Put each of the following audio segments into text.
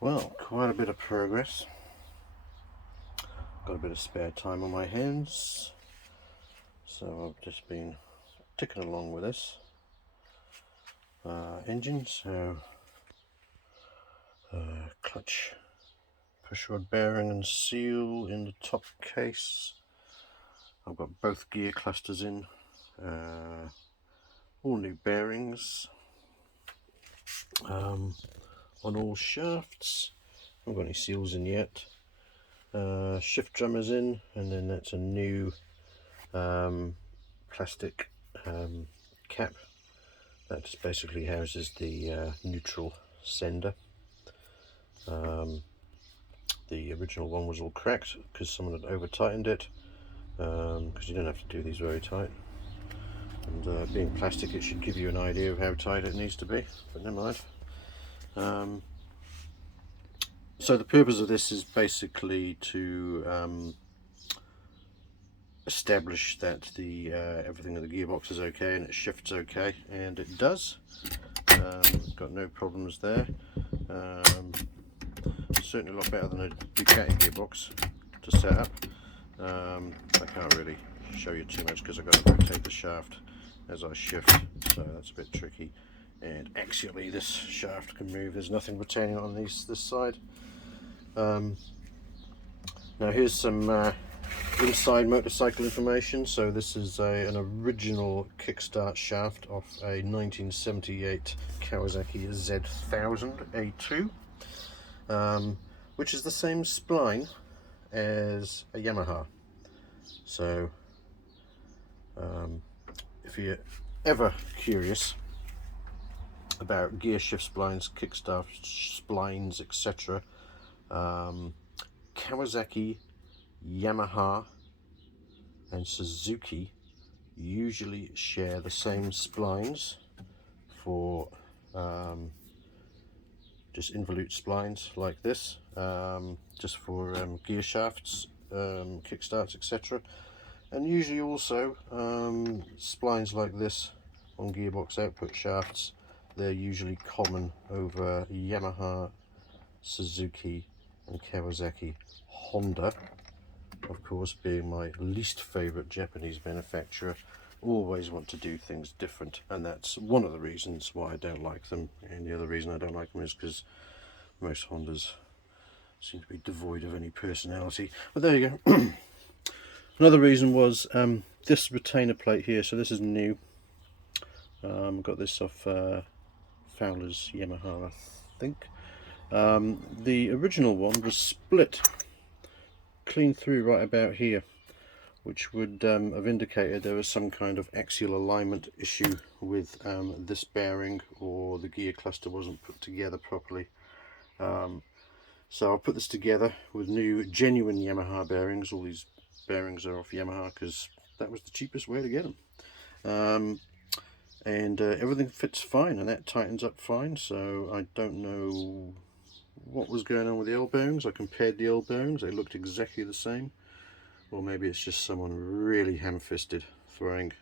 Well, quite a bit of progress. Got a bit of spare time on my hands, so I've just been ticking along with this engine. So clutch push rod bearing and seal in the top case. I've got both gear clusters in, all new bearings on all shafts. I haven't got any seals in yet. Shift drummers in, and then that's a new plastic cap that just basically houses the neutral sender. The original one was all cracked because someone had over tightened it, because you don't have to do these very tight, and being plastic it should give you an idea of how tight it needs to be, but never mind. So the purpose of this is basically to establish that the everything in the gearbox is okay and it shifts okay, and it does. Got no problems there. Certainly a lot better than a Ducati gearbox to set up. I can't really show you too much because I've got to rotate the shaft as I shift, so that's a bit tricky. And axially this shaft can move, there's nothing retaining on this side. Now here's some inside motorcycle information. So this is an original kickstart shaft off a 1978 Kawasaki Z1000 A2, which is the same spline as a Yamaha. So if you're ever curious about gear shift splines, kickstart splines, etc., Kawasaki, Yamaha and Suzuki usually share the same splines for just involute splines like this, just for gear shafts, kickstarts, etc. And usually also splines like this on gearbox output shafts. They're usually common over Yamaha, Suzuki and Kawasaki. Honda, of course, being my least favorite Japanese manufacturer, always want to do things different, and that's one of the reasons why I don't like them. And the other reason I don't like them is because most Hondas seem to be devoid of any personality. But there you go. Another reason was this retainer plate here. So this is new. Got this off Fowler's Yamaha, I think. The original one was split clean through right about here, which would have indicated there was some kind of axial alignment issue with this bearing, or the gear cluster wasn't put together properly. So I'll put this together with new genuine Yamaha bearings. All these bearings are off Yamaha because that was the cheapest way to get them. And everything fits fine, and that tightens up fine. So I don't know what was going on with the L bearings. I compared the L bearings, they looked exactly the same. Or maybe it's just someone really ham-fisted throwing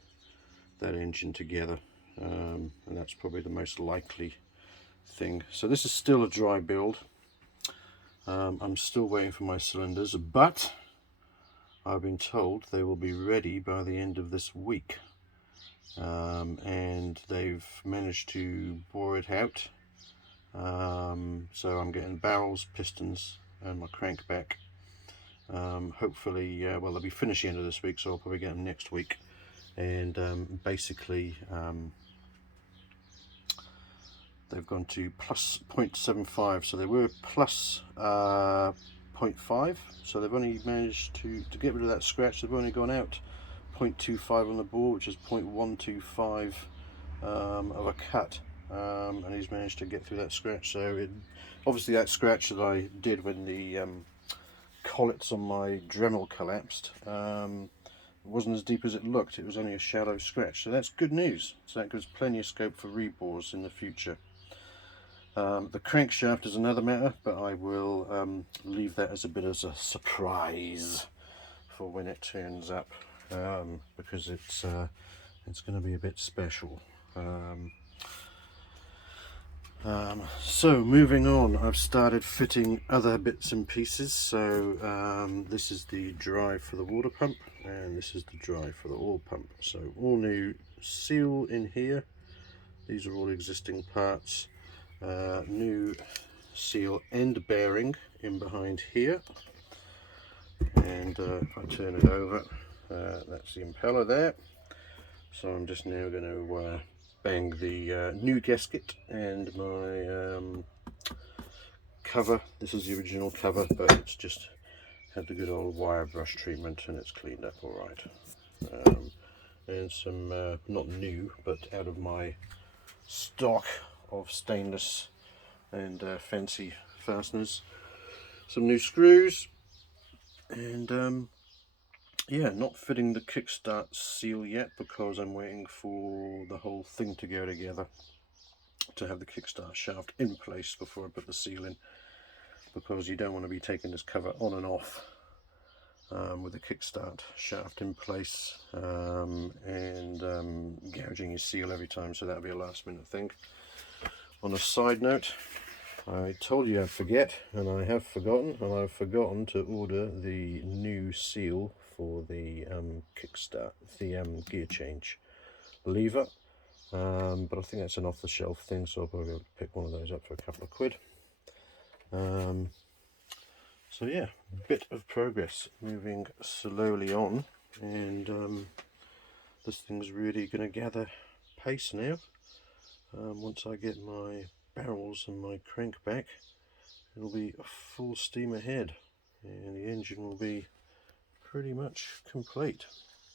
that engine together, and that's probably the most likely thing. So this is still a dry build. I'm still waiting for my cylinders, but I've been told they will be ready by the end of this week, and they've managed to bore it out. So I'm getting barrels, pistons and my crank back. Hopefully, well, they'll be finished the end of this week, so I'll probably get them next week. And basically they've gone to plus 0.75, so they were plus 0.5, so they've only managed to get rid of that scratch. They've only gone out 0.25 on the bore, which is 0.125 of a cut, and he's managed to get through that scratch. So obviously that scratch that I did when the collets on my Dremel collapsed wasn't as deep as it looked. It was only a shallow scratch, so that's good news. So that gives plenty of scope for rebores in the future. The crankshaft is another matter, but I will leave that as a bit of a surprise for when it turns up, because it's going to be a bit special. So moving on, I've started fitting other bits and pieces. So this is the drive for the water pump, and this is the drive for the oil pump. So all new seal in here. These are all existing parts. New seal end bearing in behind here, and if I turn it over, that's the impeller there. So I'm just now going to bang the new gasket and my cover. This is the original cover, but it's just had the good old wire brush treatment and it's cleaned up all right. And some not new, but out of my stock of stainless and fancy fasteners, some new screws, and yeah, not fitting the kickstart seal yet because I'm waiting for the whole thing to go together to have the kickstart shaft in place before I put the seal in, because you don't want to be taking this cover on and off with the kickstart shaft in place and gouging your seal every time, so that'll be a last minute thing. On a side note, I told you I'd forget, and I have forgotten, and I've forgotten to order the new seal for the kickstart, the gear change lever, but I think that's an off-the-shelf thing, so I'll probably be able to pick one of those up for a couple of quid. So yeah, bit of progress, moving slowly on, and this thing's really going to gather pace now. Once I get my barrels and my crank back, it'll be full steam ahead, and the engine will be pretty much complete.